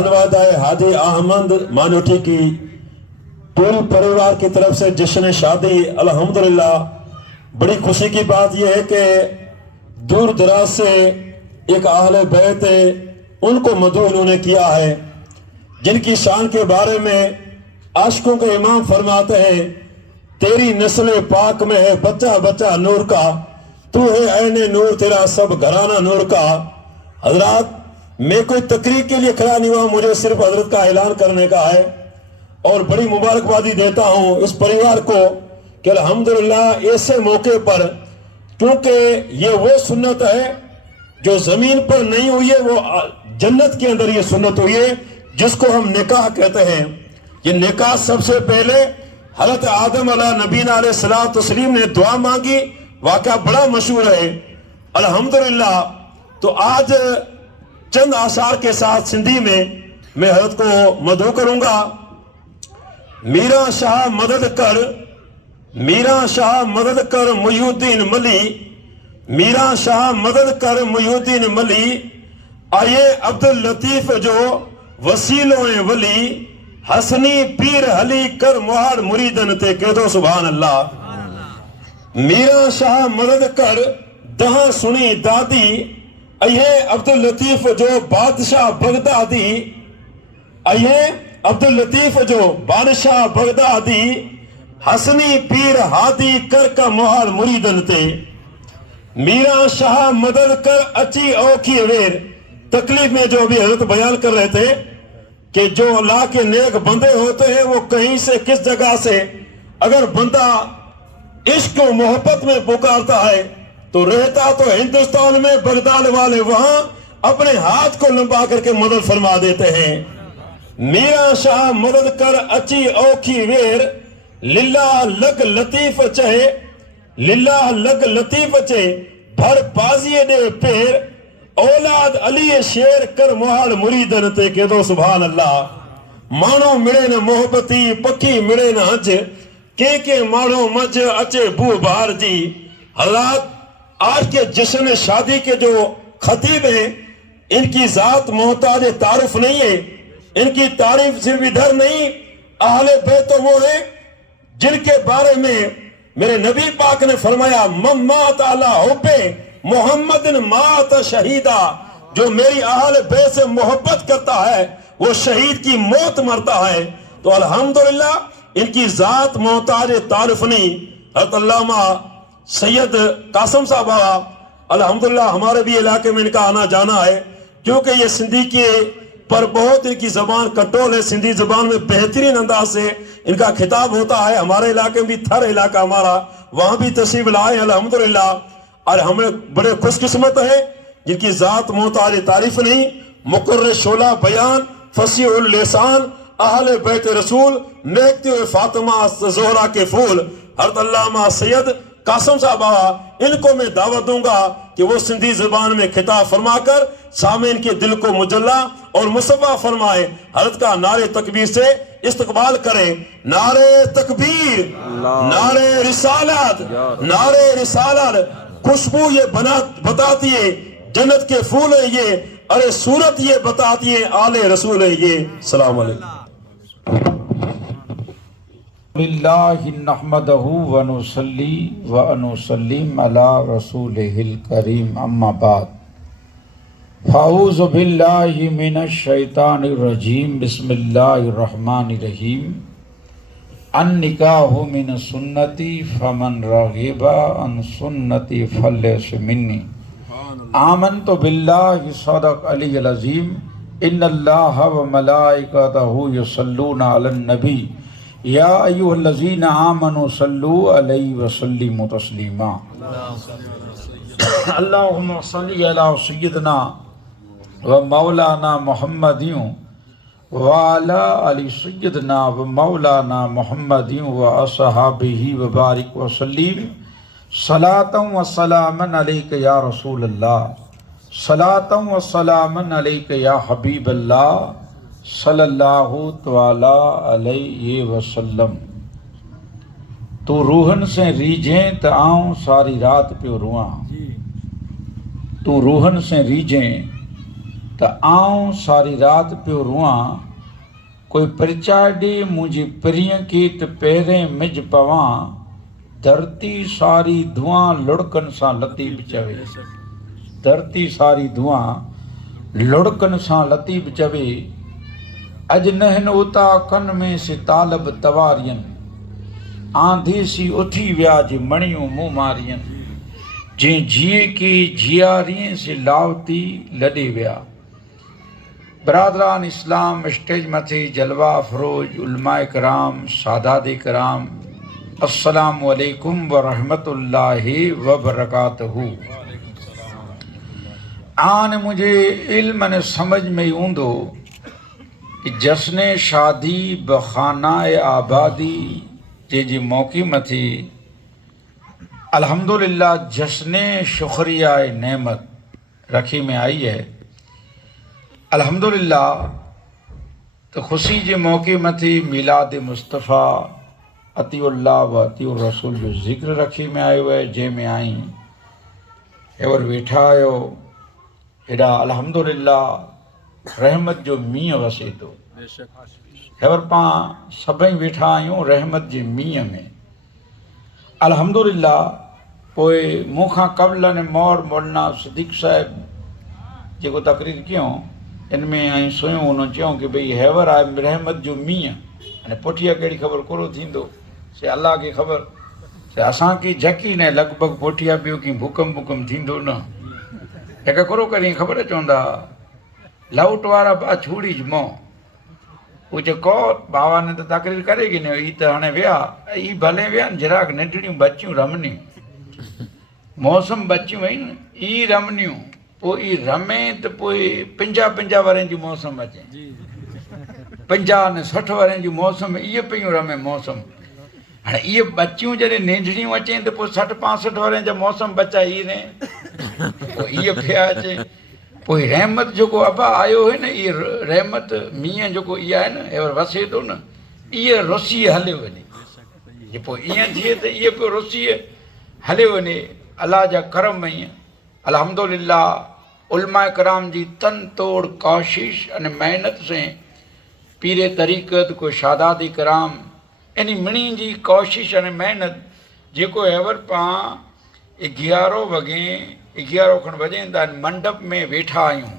खालवादाए हादी अहमद मानोटी की पूरे परिवार की तरफ से जश्न शादी अल्हम्दुलिल्लाह। बड़ी खुशी की बात यह है कि दूर दराज से एक अहले बैत उनको मदू इन्होंने किया है, जिनकी शान के बारे में आशिकों के इमाम फरमाते हैं, तेरी नस्ल पाक में है बच्चा बच्चा नूर का, तू है ऐने नूर तेरा सब घराना नूर का। हजरात, मैं कोई तकरीर के लिए खड़ा नहीं हुआ, मुझे सिर्फ हजरत का ऐलान करने का है और बड़ी मुबारकबादी देता हूँ इस परिवार को कि अल्हम्दुलिल्लाह ऐसे मौके पर, क्योंकि ये वो सुन्नत है जो जमीन पर नहीं हुई है, वो जन्नत के अंदर ये सुन्नत हुई है जिसको हम निकाह कहते हैं। ये निकाह सबसे पहले हज़रत आदम अला नबीना अलैहिस्सलातु तस्लीम ने दुआ मांगी, वाक़या बड़ा मशहूर है अल्हम्दुलिल्लाह। तो आज चंद आसार के साथ सिंधी में मैं हज़रत को मदू करूंगा। मीरा शाह मदद कर, मीरा शाह मदद कर मुहिउद्दीन मली, मीरा शाह मदद कर मुहिउद्दीन मली, आये अब्दुल लतीफ जो वसीलों वली, हसनी पीर हली कर मुहाड़ मुरीदन ते कह दो सुभान अल्लाह। मीरा शाह मदद कर दहा सुनी दादी, अये अब्दुल लतीफ जो बादशाह बगदादी, अये अब्दुल लतीफ जो बादशाह बगदादी, हसनी पीर हादी कर का मुहाड़ मुरीदन ते। मीरा शाह मदद कर अची औखी वेर, तकलीफ में जो भी हजरत बयान कर रहे थे कि जो अल्लाह के नेक बंदे होते हैं वो कहीं से किस जगह से अगर बंदा इश्क और मोहब्बत में पुकारता है तो रहता तो हिंदुस्तान में, बगदाद वाले वहां अपने हाथ को लंबा करके मदद फरमा देते हैं। मीरा शाह मदद कर अची औखी वेर, लिल्ला लग लतीफ चहे, लिल्ला लग लतीफ चे भर बाजिए दे पेर, औलाद अली शेर कर मुहाड़ मुरीदन ते कह दो सुभान अल्लाह। मानो मिले न मोहब्बती पखी मिले न हज, के मानो मज अचे बू बार जी। हालात आज के जश्न शादी के जो खतीब हैं, इनकी जात मोहताज तारुफ नहीं है, इनकी तारीफ सिर्फ इधर नहीं, अहले बैत वो है जिनके बारे में मेरे नबी पाक ने फरमाया, मम्मात अला हुब्बे मोहम्मद मात शहीदा, जो मेरी अहले बैत से मोहब्बत करता है वो शहीद की मौत मरता है। तो अल्हम्दुलिल्लाह इनकी जात मोहताज तारुफ नहीं। हज़रत अल्लामा सैयद कासम साहब अल्हम्दुलिल्लाह हमारे भी इलाके में इनका आना जाना है, क्योंकि ये सिंधी के पर बहुत इनकी जबान कंट्रोल है, सिंधी जबान में बेहतरीन अंदाज से इनका खिताब होता है। हमारे इलाके में भी थर इलाका हमारा, वहां भी तशरीफ लाए अल्हम्दुलिल्लाह। और हमें बड़े खुशकिस्मत है जिनकी जात मोहताज तारीफ नहीं, मुकर्र शोला बयान फसीहुल लिसान अहले बैत रसूल, महकते हुए फातिमा ज़ोहरा के फूल हज़रत अल्लामा सैयद कासम साहब, इनको मैं दावत दूंगा कि वो सिंधी जुबान में खिताब फरमाकर सामीन के दिल को मुजल्ला और मुसव्वा फरमाए, हज़रत का नारे तकबीर से इस्तकबाल करें। नारे तकबीर, नारे रिसालत, नारे रिसालत। खुशबू ये बताती है जन्नत के फूल है ये, अरे सूरत ये बताती है आले रसूल है ये। सलाम अलैकुम। बिल्लाहि नहमदहु व नुसल्ली व नुसल्लिम अला रसूलिहिल करीम, अम्मा बाद, फ़ाऊज़ु बिल्लाहि मिनश शैतानिर रजीम, बिस्मिल्लाहिर रहमानिर रहीम। अन निकाहु मिन सुन्नती फमन रग़िबा अन सुन्नती फलैस मिन्नी। आमन्तु बिल्लाहि सदक़ अलिय्युल अज़ीम। इन्नल्लाहा व मलाइकतहु युसल्लूना अलन नबी या अय्युहल्लज़ीना आमनु सल्लु अलैहि व सल्लिमु तस्लीमा। अल्लाहुम्मा सल्लि अला सय्यिदना व मौलाना मुहम्मदिन व अला अली सय्यिदना व मौलाना मुहम्मदिन व असहाबिही व बारिक व सल्लिम। सलातम व सलामन अलैका या रसूल अल्लाह, सलातम व सलामन अलैका या हबीब अल्लाह सल्लल्लाहु तआला अलैहि वसल्लम। तू रूहन से रीझें त आऊं सारी रात पियो रुआं, तू रूहन से रीझें त आऊं सारी रात पियो रुआं, कोई परिचाए ॾे मुंहिंजी परीअ खे त पहिरें मिज पवां, धरती सारी धुआं लुड़कनि सां लतीफ़ चवे, धरती सारी धुआं लुड़कनि सां लतीफ़ चवे, अॼु न हिन उता कन में से तालब तवारियनि, आंधी सी उथी विया जे मणियूं मुंहुं मारियनि, जंहिं जीअ खे जियारीअ से लावती लॾे विया। बरादरान इस्लाम, स्टेज मथे जलवा अफरोज उलमाए कराम, सादात कराम, अस्सलामु अलैकुम व रहमतुल्लाहि व बरकातहू। आन मुझे इल्म ने समझ में ही हूंदो कि जश्न शादी बखानाए आबादी जंहिंजी मौक़ी मथी अल्हम्दुलिल्लाह जश्न शुक्रियाए नेमत रखी में आई है। अल्हम्दुलिल्लाह तो खुशी जे मौक़े मथी मिलाद मुस्तफ़ा अतीउल्लाह व अतीउर रसूल जो ज़िक्र रखी में आयो है, जंहिंमें आई हेवर वेठा आहियो, हेॾा अल्हम्दुलिल्लाह रहमत जो मींहुं वसे थो। हेवर पां सभई वेठा आहियूं रहमत जे मींहं में। अल्हम्दुलिल्लाह पोइ मूंखां क़ब्ल ने मौर मौलाना सिद्दीक़ साहिब जेको तकरीर कयूं इनमें ऐं सुयूं उन्हनि चयूं कि भई हेवर आहे रहमत जो मींहुं, हाणे पुठियां कहिड़ी ख़बर कोड़ो थींदो से अलाह खे ख़बर, से असांखे झकी न लॻभॻि पुठियां ॿियो की भूकंप भूकंप थींदो न, हिकु करो करे ख़बर चवंदा लाउट वारा बा छूड़ी मों, उहो जेको बाबा ने त तकरीर करे की न ई त हाणे विया, ई भले विया आहिनि जिराक नंढड़ियूं बचियूं रमनियूं, मौसम बचियूं आहिनि ई रमनियूं, पोइ ई रमे त पोइ 50 वरनि जी मौसम अचे, 50 ने 60 वरनि जी मौसम इहे पियूं रमे मौसम। हाणे इहे बचियूं जॾहिं नंढड़ियूं अचनि त पोइ 60-65 वरनि जा मौसम बचा ई न, पोइ इहे पिया अचे, पोइ रहमत जेको अबा आयो हुई न, इहे रहमत मींहं जेको इहा आहे न हेवर वसे थो न, इहे रुसी हले वञे, जे पोइ ईअं थिए त इहे पियो रुसी हले वञे। अलाह जा करम ईअं अल्हम्दुलिल्लाह उलमा कराम जी तन तोड़ कोशिश अने मेहनत से पीरे तरीक़त को शादात कराम इन मिणी जी कोशिश अने मेहनत जेको हेवर पां 11 वॻे 11 खनि वॼनि था मंडप में वेठा आहियूं,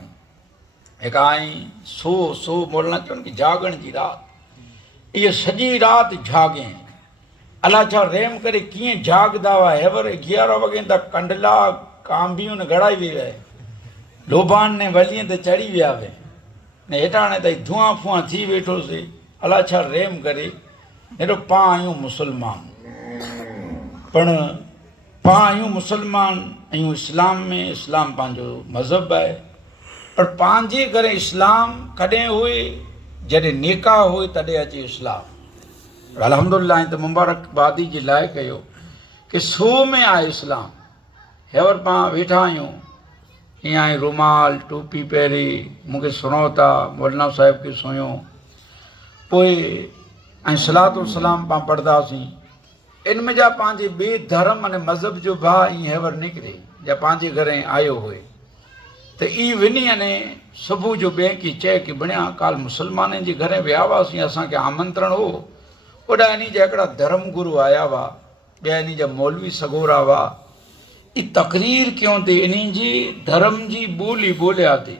हिकु आई सो मौलाना चवनि की जागण जी राति, इहे सॼी राति जागे, अलाह छा रहम करे कीअं जागदा हुआ, हेवर 11 वॻे त कंडला कांबियूं न घड़ाई विया, लोभान ने वलीअ ते चढ़ी विया हुए ने हेठां हाणे ताईं धुआं फुआं थी वेठोसीं, अलाह छा रहम करे हेॾो पां आहियूं मुस्लमान, पण पां आहियूं मुस्लमान आहियूं इस्लाम में, इस्लाम पंहिंजो मज़हब आहे, पर पंहिंजे करे इस्लाम कॾहिं हुए जॾहिं निकाह हुए तॾहिं अचे इस्लाम। अल्हम्दुलिल्लाह त मुबारकबादी जे लाइ कयो कि सो में आहे इस्लाम। हेवर पां वेठा आहियूं ईअं आहे रुमाल टोपी पहिरी मूंखे सुणो था मौलाना साहिब खे सुञो, पोइ ऐं सलातो सलाम पां पढ़ंदासीं, इनमें जा पंहिंजे ॿिए धर्म अने मज़हब जो भाउ ईअं हेवर निकिरे या पंहिंजे घरे आयो हुए त ई वञी अने सुबुह जो ॿिए खे चए की बणिया काल मुस्लमाननि जे घरे विया हुआसीं, असांखे आमंत्रण हो, ओॾा इन जा हिकिड़ा धर्म गुरू आया हुआ, ॿिया इन जा मौलवी सगोरा हुआ, ई तकरीर कयूं ते इन जी धर्म जी ॿोली ॿोलिया ते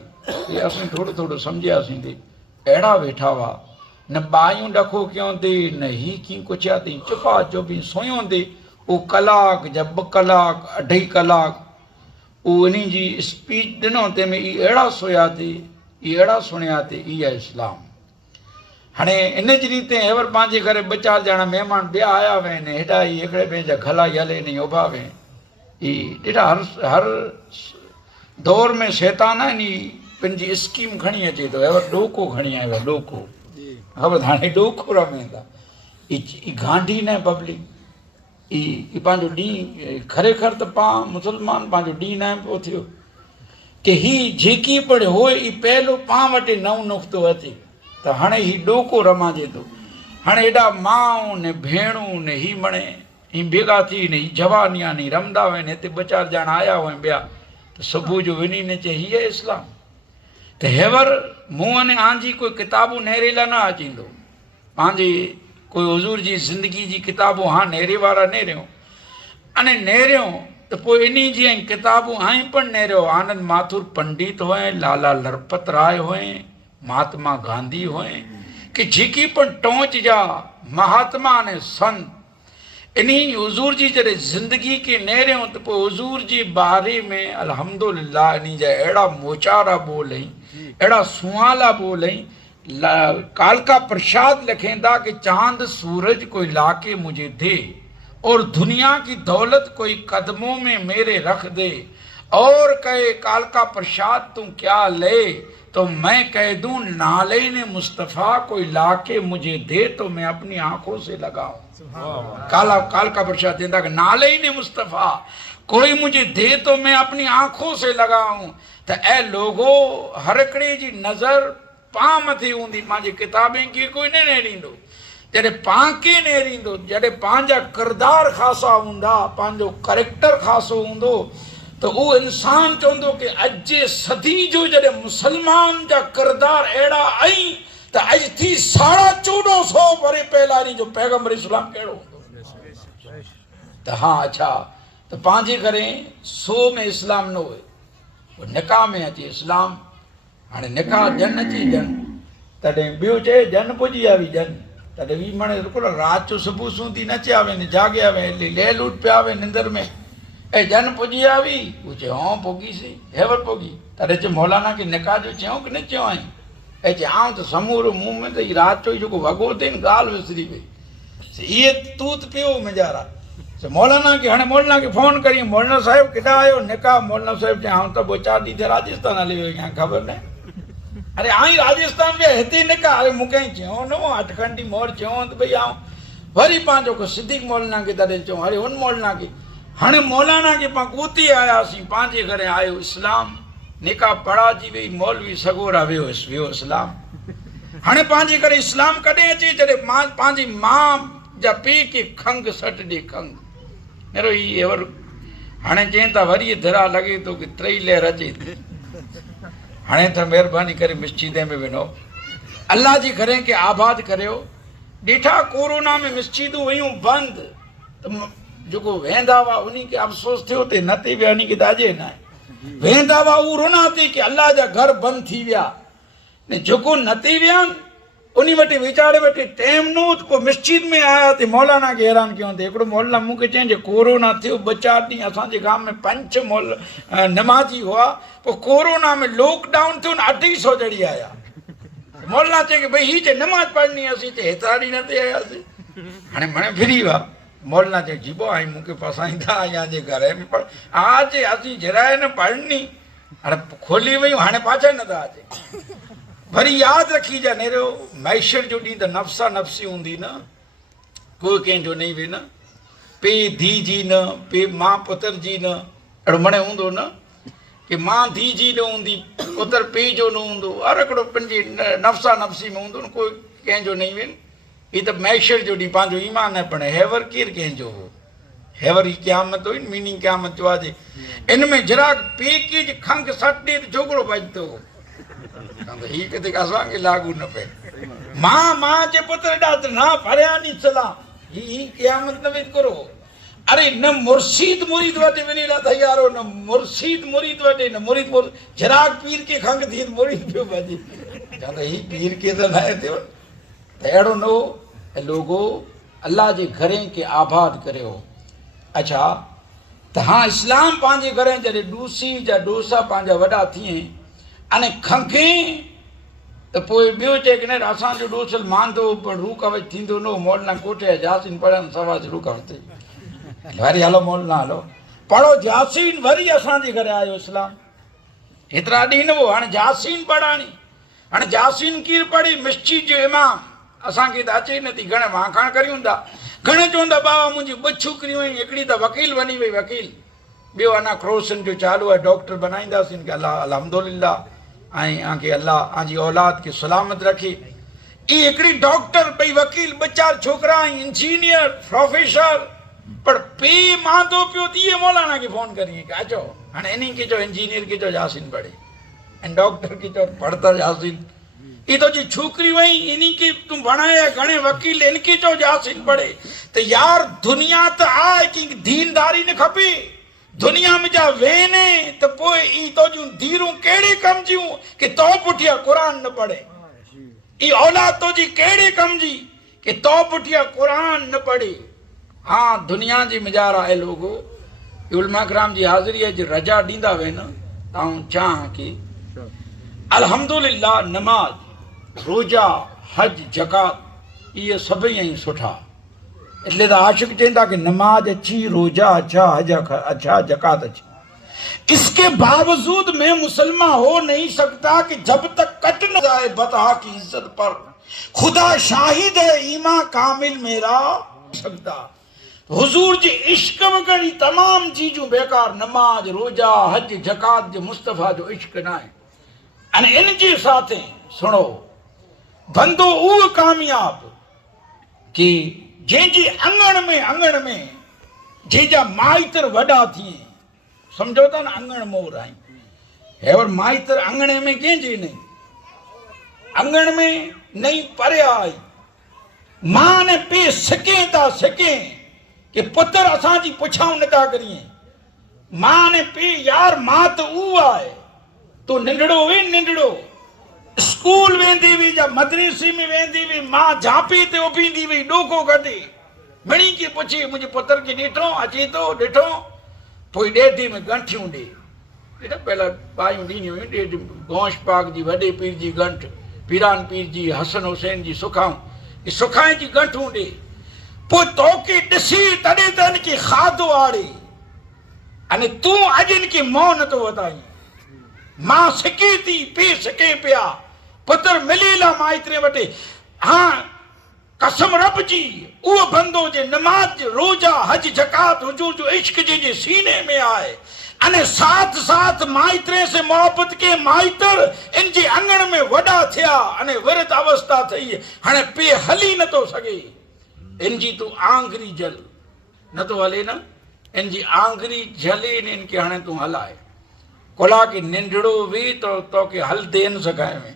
असीं थोरो थोरो सम्झियासीं ते अहिड़ा वेठा हुआ, न ॿायूं ॾखो कयूं ते न ही कीअं कुझिया अथई, चुपा चुपी सुयूं ते उहो कलाक जा 2 कलाक 2.5 कलाक उहो इन जी स्पीच ॾिनो, तंहिंमें ई अहिड़ा सुया ते ई अहिड़ा सुणिया ते ई आहे इस्लाम। हाणे इन जी रीति हेवर पंहिंजे घरे 2-4 ॼणा महिमान ॿिया आया हुआ आहिनि, हेॾा ई हिकिड़े ॿिए जा गला ई हले न उभा हुआ, ई ॾिठा हर दौर में शैतान आहे नी पंहिंजी स्कीम खणी अचे थो, हेवर ॾोको खणी आयो आहे, ॾोको ख़बर हाणे ॾोको रमे था, ई गांधी न पब्लिक, ई पंहिंजो ॾींहुं खरेखर त पां मुस्लमान पंहिंजो ॾींहुं न पियो थियो कि ही जेकी पढ़े होए ई पहिलो पां वटि नओं नुक़्तो अचे त हाणे ही ॾोको रमाजे थो। हाणे हेॾा माऊं ने भेणूं ने ही मणे ही भेगा थी ने ही जवानिया नी रमदा हुआ, हिते 2-4 ॼणा आया हुआ ॿिया त सुबुह जो वञी ने चए हीअ इस्लाम, त हेवर मूं अने आंजी कोई किताबूं नेरेला न अचींदो पंहिंजी कोई हुजूर जी ज़िंदगी जी किताबूं हाँ नेरे वारा नेरियो अने नेरियो त पोइ इन जी किताबूं आई पण नेरियो आनंद माथुर पंडित हुए लाला लजपत राय हुए महात्मा गांधी हुए कि जेकी पण टोंच जा महात्मा ने संत इन्हीं हुजूर जी जॾहिं ज़िंदगी के नेरियो त पोइ हुजूर जी बारे में अल्हम्दुलिल्लाह इन्हीं जा अहिड़ा मोचारा ॿोलई अहिड़ा सुवाला ॿोलई कालका प्रसाद लिखें था कि चांद सूरज कोई लाके मुझे दे और दुनिया की दौलत कोई कदमों में मेरे रख दे और कहे कालका प्रसाद तू क्या ले तो मैं कह दूं नाले ने मुस्तफ़ा कोई लाके मुझे दे तो मैं अपनी आंखों से लगाऊं कालका प्रसाद देता कि नाले ने मुस्तफ़ा कोई मुझे दे तो मैं अपनी आंखों से लगाऊं तो ए लोगो हर हिकिड़े जी नज़र पां मथे हूंदी पंहिंजी किताबें खे कोई न नेरींदो जॾहिं पां खे नेरींदो जॾहिं पंहिंजा किरदार ख़ासा हूंदा पंहिंजो करेक्टर ख़ासो हूंदो त उहो इंसान चवंदो कि अॼु जे सदी जो जॾहिं मुसलमान जा किरदार अहिड़ा आई त अॼु थी 1450 वरे पहिलारी जो पैगम्बर इस्लाम कहिड़ो हूंदो त हाँ अच्छा त पंहिंजे करे 100 में इस्लाम न हुए निकाह में अचे इस्लाम हाणे निकाह जन अची जन तॾहिं ॿियो चए जन पुॼी आवी जन तॾहिं वी मणे राति जो सुबुह सूंदी न चया वेंदी जाॻिया वे ले लूट पिया वे निंदर में ऐं जन पुॼी आवी हू चयो हाँ पुॻीसीं हेवर पुॻी तॾहिं चयो मौलाना खे निकाह जो चयो की न चयो आई ऐं चयो आउं त समूरो मुंहुं में त हीअ राति जो जेको वॻो अथई न ॻाल्हि विसरी पई इहे तूत पियो मुंहिंजा मौलाना खे हाणे मौलाना खे फ़ोन करी मौलाना साहिब किथां आयो निकाह मौलाना साहिब चयो आउं त पोइ 4 ॾींहं थिया राजस्थान हली वियो आहियां ख़बर न अरे आई राजस्थान में हिते निकाह अरे मूंखे चयो न अटखंडी मोर चयो त भई आउं वरी पंहिंजो को सिद्दीक़ मौलाना खे तॾहिं चयो अरे हुन मौलाना खे हाणे मौलाना खे पाण कोती आयासीं पंहिंजे घरे आयो इस्लाम निकाह पढ़ाजी वई मौलवी सगोरा वियो इस्लाम हाणे पंहिंजे करे इस्लाम कॾहिं अचे जॾहिं मां पंहिंजी माउ जा पीउ खे खंघि सट ॾे खंघि अहिड़ो ई एवर हाणे चई था वरी धरा लॻे थो की 3 लहर अचे थी हाणे त महिरबानी करे मस्जिदे में वञो अल्लाह जी घरनि खे आबाद करियो ॾिठा कोरोना में मस्जिदूं वयूं बंदि त जेको वेंदा हुआ उन खे अफ़सोस थियो ते न ते विया उन खे त अॼे न वेंदा हुआ उहो रुना थी की अल्लाह जा घर बंदि थी विया ने जेको न थी विया उन वटि वीचारे वटि टाइम न हो त पोइ मस्जिद में आया ते मौलाना खे हैरान कयो ते हिकिड़ो मौलाना मूंखे चई जे कोरोना थियो 2-4 ॾींहं असांजे गांव में 5 नमाज़ी हुआ पोइ कोरोना में लॉकडाउन थियो न 250 ॼणी आया मौलाना चई की भई हीअ चए नमाज़ पढ़णी असीं चए हेतिरा ॾींहं न ते आयासीं हाणे मणे फिरी विया मौलाना चई जीबो आई मूंखे फसाईंदा आहियां जे घर में पर आज असीं जराए न पढ़णी हाणे खोली वियूं हाणे पाछा नथा अचे वरी यादि रखी जा नेरो मैशर जो ॾींहुं त नफ़्सा नफ़्सी हूंदी न कोई कंहिंजो नहीं वे न पीउ धीउ जी न पीउ माउ पुत्र जी न अहिड़ो मणे हूंदो न कि माउ धीउ जी न हूंदी पुत्र पीउ जो न हूंदो हर हिकिड़ो पंहिंजी नफ़्सा नफ़्सी में हूंदो न कोई कंहिंजो नहीं वे हीअ त मैशर जो ॾींहुं पंहिंजो ईमान आहे पण हेवर केरु कंहिंजो हो हेवर ई क़यामत हुई मीनिंग क़यामत जो आहे इन में जरा पेके जी खंघि सट ॾे त छोकिरो भॼंदो हीअ किथे असांखे लागू न पए मां जे पुत्र ॾांहुं न भरिया नी सलाह ही क़यामत न वेद करो अरे न मुर्शीद मुरीद वटि वञी न तयार हो न मुर्शीद मुरीद वटि न मुरीद चिराग पीर खे खंघि थी मुरीद पियो भॼे चवंदा ही पीर खे त न थियो त अहिड़ो न हो लोगो अल्लाह जे घरे खे आबाद करियो अच्छा त हाँ इस्लाम पंहिंजे घरे जॾहिं डूसी जा डोसा पंहिंजा वॾा थिए अने खंघे त पोइ ॿियो चए की न असांजो डोसल मांदो पण रूह कवच थींदो न मौलाना कोठे जासीन पढ़नि सवाज रूह कवच वरी हलो मौलाना हलो पढ़ो जासीन वरी असांजे घरे आयो इस्लाम हेतिरा ॾींहं न हो हाणे जासीन पढ़ाणी हाणे जासीन कीअं पढ़ी मस्जिद जो इमाम असांखे त अचे नथी घणे वाखाण करियूं था घणे चवंदा बाबा मुंहिंजी 2 छोकिरियूं आहिनि हिकिड़ी त वकील बनी वई वकील ॿियो अञा क्रोसन जो चालू आहे डॉक्टर बनाईंदासीं की अलाह अल्हम्दुलिल्लाह ऐं आंखे अल्लाह आंजी औलाद खे सलामत रखे ई हिकिड़ी डॉक्टर ॿई वकील 2-4 छोकिरा इंजीनियर प्रोफेसर पर पीउ मांदो पियो त इहे मौलाना खे फ़ोन करी की अचो हाणे इन्ही खे चओ इंजीनियर खे चओ जासीन पढ़े डॉक्टर की चो पढ़ता जासीन ये तो जी छोकरी वही इन्हीं की तुम बनाया घणे वकील इनकी चो जासीन पढ़े तो यार दुनिया तो आए कि दीनदारी ने खपे दुनिया में जा वेने तो पोए ई तो जूं धीरूं केड़े कम जूं कि तो पुठिया कुरान न पढ़े ई औलाद तो जी केड़े कम जी कि तो पुठिया कुरान न पढ़े। हाँ दुनिया जी मिजार आए लोगो उलमा कराम जी हाज़िरी जी रजा ॾींदा वे न ताऊं चाह कि अल्हम्दुलिल्लाह नमाज रोजा हज जकात ये सभई ऐं सुठा इसलिए तो आशिक चवंदा कि नमाज अच्छी रोजा अच्छा हज अच्छा जकात अच्छी इसके बावजूद मैं मुसलमान हो नहीं सकता कि जब तक कट न जाए बता की इज्जत पर खुदा शाहिद है ईमा कामिल मेरा सकता हुजूर जी इश्क वगैरह तमाम चीजों बेकार नमाज रोजा हज जकात जो मुस्तफा जो इश्क ना है अने इन जे साथ सुनो बंदो वो कामयाब कि जंहिंजी अंगण में जंहिंजा माइतर वॾा थिए समझो था ना अंगण मोर आई हेवर माइतर अंगणे में कंहिंजे नहीं अंगण में नहीं परे आई मां ने पे सके कि पुत्र असांजी पुछाऊं नथा करिए मां ने पे यार मां तो ऊ आहे तो निंडड़ो वे निंडड़ो स्कूल वेंदी हुई या मदरसे में वेंदी हुई मां झांपी ते उभींदी हुई डोको कढी मणी के पुछी मुंहिंजे पुत्र खे ॾिठो अचे थो ॾिठो पोइ ॾेढी में गंठियूं ॾे बेटा पहला पायूं ॾींदियूं हुयूं ॾेढ गौश पाक जी वॾे पीर जी गंठ पीरान पीर जी हसन हुसैन जी सुखाए जी गंठूं ॾे पोइ तोखे ॾिसी तॾहिं त इनखे खाधो आड़े अने तूं अॼु इनखे मोह नथो वधाई मां सिके थी पी सिके पिया पुत्र मिलेला माइतरे वटे हाँ कसम रब जी उहो बंदो जे नमाज रोजा हज जकात हुजूर जो इश्क जे सीने में आए अने साथ साथ माइतरे से मोहब्बत के माइतर इन जे अंगण में वड़ा थिया अने विरत अवस्था थई हाणे पे हली न तो सके इन जी तू आंगरी जल न तो हले न इन जी आंगरी जले ने इनके हाणे तू हलाए कोला के निंडड़ो वी तो के हल दे न सकाए में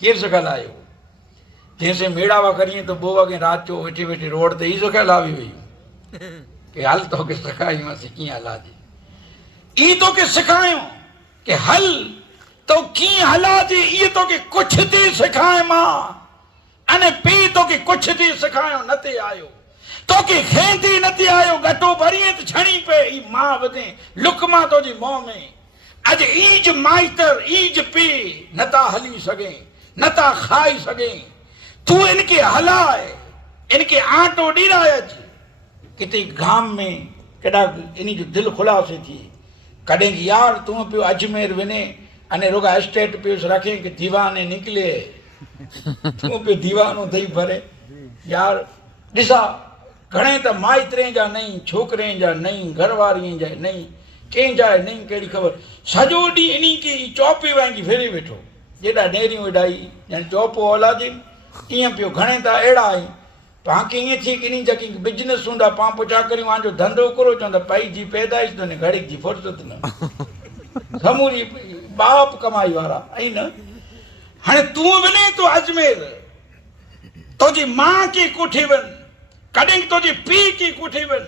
केर सकल आयो जैसे मेड़ावा करिए तो बोवा के रात चो वेठी वेठी रोड ते ई सकल आवी हुई के हल तो के सकाई में सिकी हला जी ई तो के सिखायो के हल तो की हला जी ये तो के कुछ थी सिखाए मां अने पी तो के कुछ थी सिखायो नते आयो तो के खेंदी नते आयो गटो भरिए तो छणी पे ई मां वदे लुकमा तो जी मोह में अज ईज माइतर ईज पी नता हली सके नता खाई सके तू इनके हलाए इनके आटो ॾीराए किते गाम में केॾा इन जो दिल खुलासे थी कॾहिं यार तू पियो अजमेर वञे अने रुगा स्टेट पियो रखे कि दीवाने निकले तू पियो दीवानो थई भरे यार ॾिसा घणे त माइतरे जा नहीं छोकरे जा नहीं घरवारी जा नहीं कंहिं जा नहीं कहिड़ी ख़बर सॼो ॾींहुं इन्ही के चौपी वांगी फेरे वेठो जेॾा डेरियूं वेॾाई ॼण चौपो औलादी ईअं पियो घणे त अहिड़ा आहिनि तव्हांखे ईअं थी की इन जा कंहिं बिजनेस हूंदा पाण पुछा करियूं मुंहिंजो धंधो करो चवंदा पई जी पैदाइश त घड़ी जी फुर्सत न समूरी बाप कमाई वारा ऐं न हाणे तूं वञे तो अजमेर तुंहिंजी मां के कोठे वञ कॾहिं तुंहिंजे पीउ के कोठे वञ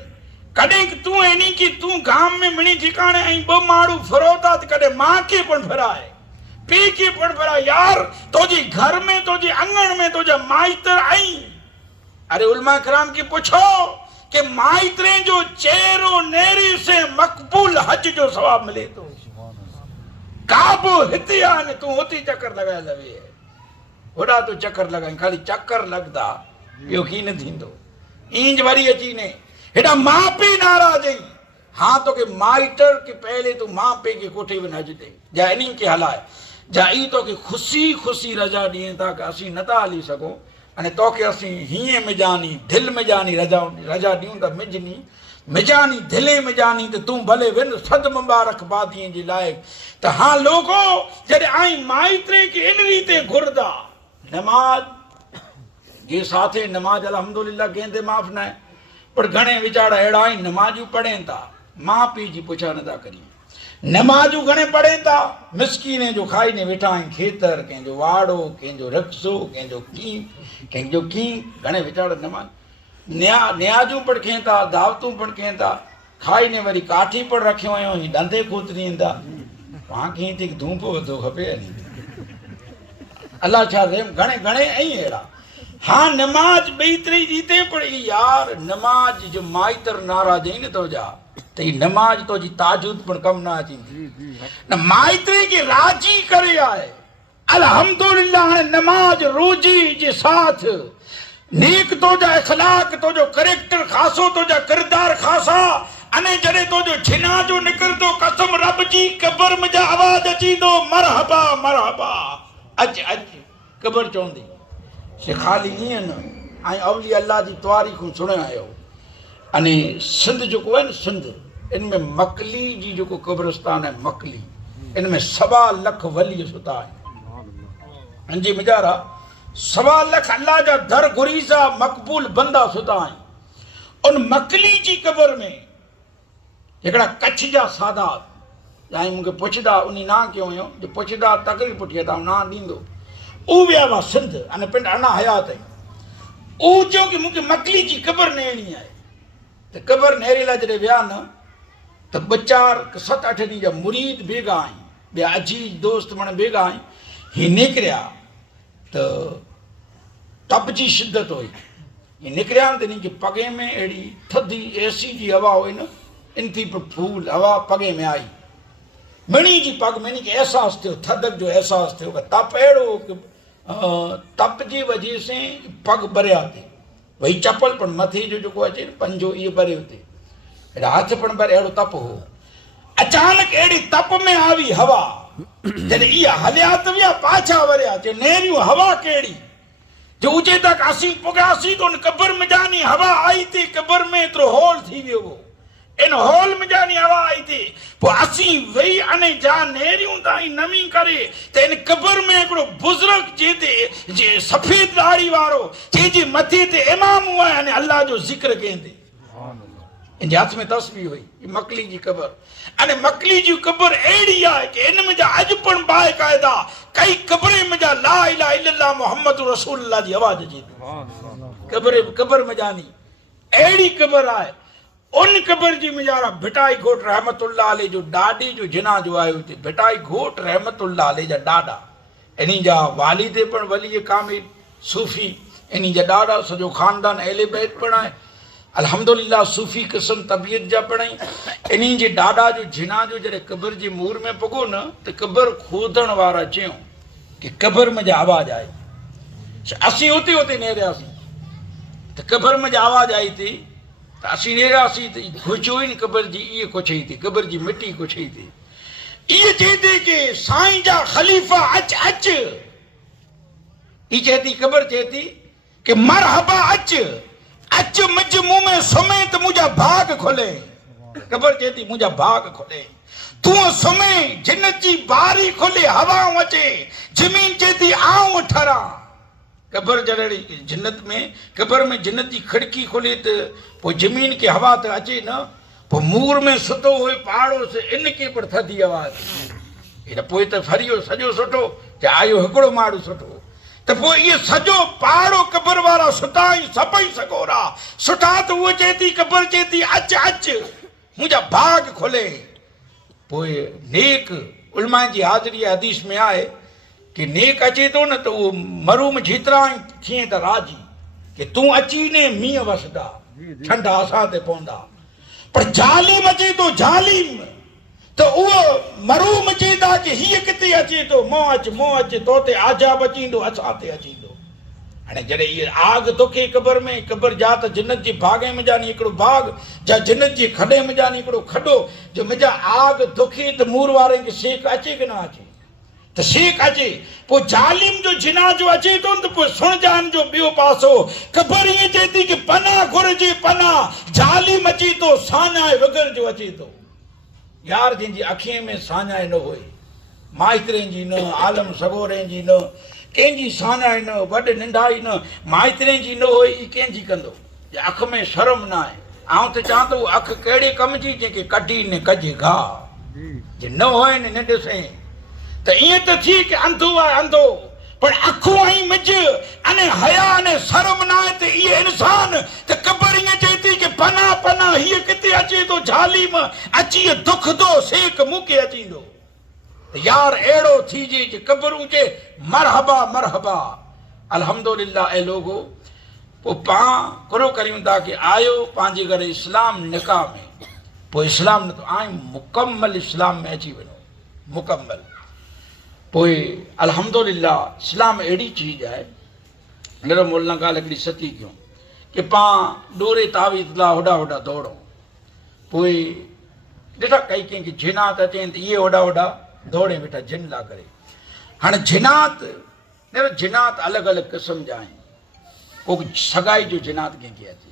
कॾहिं तूं इन्ही की तूं गाम में मिणी ठिकाणे ऐं ॿ माण्हू फिरोता त कॾहिं मां के पण फिराए पी की पण फिराए यार तुंहिंजे घर में तुंहिंजे अंगण में तुंहिंजा माइतर आई अरे उलमा कराम की पूछो कि माइतरे जो चेहरो नेरी से मकबूल हज जो सवाब मिले तो काबो हिते आने तू होती चक्कर लगाए लवे होड़ा तो चक्कर लगाई खाली चक्कर लगदा यो की न थींदो इंज वरी अची ने हेडा मां पी नाराज आई हाँ तो के माइटर के पहले तो मां पे के कोठे में हज दे जा इन्हीं के हलाए जा ई तो के खुशी खुशी रजा दिए ता कि असी नता हली सको अने तो के असी हिए मिजानी दिल मिजानी रजा दियूं त मिजानी दिले मिजानी तो तू भले विन सद मुबारक बादिए जी लायक तो हाँ लोगो जड़े आई माइत्रे के इन रीते घुरदा नमाज ये साथे नमाज अल्हम्दुलिल्लाह कहते माफ ना है पर घणे विचारा अड़ा आई नमाजू पढ़ें था मां पी जी पुछा नथा करिए नमाजूं घणे पढ़े था, मिसकीने जो खाई ने वेठा आहिनि, खेतर कंहिंजो वाड़ो, कंहिंजो रक्सो, कंहिंजो कीं घणे वीचारा नमाज न्याजूं पण कनि था, दावतूं पण कनि था, खाई ने वरी काठी पण रखियो आहियूं, ही ॾंदे खोतरीनि था। तव्हांखे ईअं थी धूप वधो खपे। अलाह छा घणे घणे ऐं अहिड़ा। हाँ नमाज ॿई तरी रीते पर यार नमाज जो माइतर नाराज़ आहिनि तुंहिंजा त ही नमाज तो जी ताजुद पण कम ना अची न माइतरे के राजी करे आए। अल्हम्दुलिल्लाह हाणे नमाज रोजी जे साथ नेक तो जा इखलाक तो जो करेक्टर खासो तो जा किरदार खासा अने जड़े तो जो छिना जो निकर तो कसम रब जी कब्र में जा आवाज अची दो मरहबा मरहबा अच अच कब्र चोंदी से खाली ईअं न ऐं अवली अल्लाह जी तारीख़ूं सुणे आयो। अने सिंध जेको आहे न सिंध इनमें मकली जी जेको कब्रस्तान आहे मकली इनमें 1.25 लख वली सुता आहिनि। जी मिजारा 1.25 लख अल्लाह जा दर गुरीज़ा मक़बूल बंदा सुता आहिनि। उन मकली जी कब्र में हिकिड़ा कच्छ जा सादात ऐं मूंखे पुछंदा उन ना कयो हुयो जो पुछंदा तकरीर पुठीअ तां ना ॾींदो उहो विया हुआ सिंध अने पिंड अना हयात आहिनि। उहो चयो की मूंखे मकली जी क़बर नेरणी आहे त क़बर नेरे लाइ जॾहिं विया न त 7-8 ॾींहं जा मुरीद भेगा आहिनि ॿिया अजीज दोस्त माना भेगा आहिनि। ही निकिरिया त तप जी शिदत हुई। ही निकिरिया त हिन खे पगे में अहिड़ी थधी एसी जी हवा हुई न इन थी फूल हवा पगे में आई मणी जी पग में खे अहसासु थियो थधक जो अहसासु थियो तप अहिड़ो की तप जी वजह से पग भरिया थिए वही चपल पण मथे जो जेको अचे न पंजो इहो भरे हुते हेॾा हथ पण भरे अहिड़ो तप हो। अचानक अहिड़ी तप में आवी हवा जॾहिं इहा हलिया त विया पाछा वरिया चए नेरियूं हवा कहिड़ी जो उजे तक असीं पुॻियासीं त उन क़बर में जानी हवा आई थी क़बर में एतिरो हॉल थी वियो हो इन हॉल में जानी हवा आई थी पोइ असीं वेही अने जा नेरियूं ताईं नमी करे त इन क़बर में हिकिड़ो बुज़ुर्ग जे जे सफ़ेद दाढ़ी वारो जंहिंजे मथे ते इमाम हुआ अने अल्लाह जो ज़िक्र कंदे इन हथ में तस्बीह हुई मकली जी क़बर अने मकली जी क़बर अहिड़ी आहे की इन में जा अॼु पण बाक़ायदा कई क़बरे में जा ला इलाहा इल्लल्लाह मुहम्मद रसूलुल्लाह जी आवाज़ अचे थी क़बर में जानी अहिड़ी क़बर आहे। उन क़बर जी मिजारा भिटाई घोट रहमतुल्लाह अलैह जो ॾाॾी जो जिना जो आयो हिते भिटाई घोट रहमतुल्लाह अलैह जा ॾाॾा इन्ही जा वालिद पण वली कामिल सूफ़ी इन्ही जा ॾाॾा सॼो ख़ानदान अहले बैत पण आहे अल्हम्दुलिल्लाह सूफ़ी क़िस्म तबियत जा पण इन्ही जे ॾाॾा जो जिना जो जॾहिं क़बर जे मूर में पुॻो न त क़बर खोदण वारा चयूं की क़बर में जा आवाज़ आहे। असीं उते उते नेरियासीं त क़बर में जा आवाज़ आई थी त असीं नेरियासीं त घुचो ई न क़बर जी इहे कुछई थी क़बर जी मिटी कुछई थी इहे चए थी की साईं जा ख़लीफ़ा अच अच ई चए थी क़बर चए थी की मरहबा अच अच मुंहिंजे मुंहुं में सुम्हे त मुंहिंजा भाग खोले क़बर चए थी मुंहिंजा भाग खोले तूं सुम्हे जिन्नत जी बारी खोले हवाऊं अचे ज़मीन चए थी आऊं ठरा क़बर जॾहिं जिन्नत में क़बर में जिन्नत जी खिड़की खोले त पोइ ज़मीन खे हवा त अचे न पोइ मूर में सुतो हुए पहाड़ो से इन खे पण थधी आवाज़ हेॾा पोइ त फरियो सॼो सुठो त आयो हिकिड़ो माण्हू सुठो त पोइ इहो सॼो पहाड़ो क़बर वारा सुठा ई सभई सगोरा सुठा त उहो चए थी क़बर चए थी अच अच मुंहिंजा भाग खोले पोइ नेक उलमा जी हाज़िरी हदीस में आहे कि नेक अचे थो न त उहो मरूम जेतिरा थिए त राजी कि तूं अची ने मींहं वसदा ठंडा असां ते पवंदा पर जालिम अचे थो जालिम त उहो मरूम चए था कि हीअ किथे अचे थो मोह अचे तो ते आजाब अचींदो असां ते अचींदो। हाणे जॾहिं इहा आग तोखे क़बर में क़बर जा त जिन्नत जे बाग़े में जानी हिकिड़ो बाग़ जा जिन्नत जे खॾे में जानी हिकिड़ो खॾो जो मुंहिंजा आग तोखे त मूर वारनि खे सेक अचे की न अचे त सेक अचे पोइ जालिम जो जिना जो अचे थो न त पोइ सुणजान जो ॿियो पासो क़बर ईअं चए थी की पनाह घुरिजे पनाह जालिम अचे थो साञाए वग़ैरह जो अचे थो यार जंहिंजी अखियुनि में साञाए न हुई माइतरनि जी न आलम सगोरनि जी न कंहिंजी साञाए न वॾ नंढाई न माइतरनि जी न हुई ई कंहिंजी कंदो अख में शर्म न आहे आउं त चवां थो अखि कहिड़े कम जी जंहिंखे कढी न कजे घा जे न होए न ॾिसे त ईअं त थी कि अंधो आहे अंधो, पर अखूं ऐं मिज अने हया अने शर्म न आहे त इहे इंसान त क़बर ईअं चए थी कि पना पना हीअ किथे अचे थो झालीम अची दुख दो सेक मूंखे अचींदो। यार अहिड़ो थीजे जे क़बरूं जे मरहबा मरहबा। अल्हम्दुलिल्लाह ए लोगो पोइ पां कुरो करियूं था कि आयो पंहिंजे घर इस्लाम निकाह में, पोइ इस्लाम न आई मुकम्मल इस्लाम में अची वञो मुकम्मल। पोइ अल्हम्दुलिल्लाह इस्लाम अहिड़ी चीज आहे। मेरा मोलना ॻाल्हि हिकिड़ी सची कयूं कि पां डोरे तावीज़ लाइ होॾा होॾा दौड़ूं, पोइ ॾिठा कई कंहिंखे जिनात अचनि त इहे होॾा होॾा दौड़े वेठा जिन लाइ करे। हाणे जिनात अलॻि अलॻि क़िस्म जा आहिनि। को सगाई जो जिनात कंहिंखे अचे,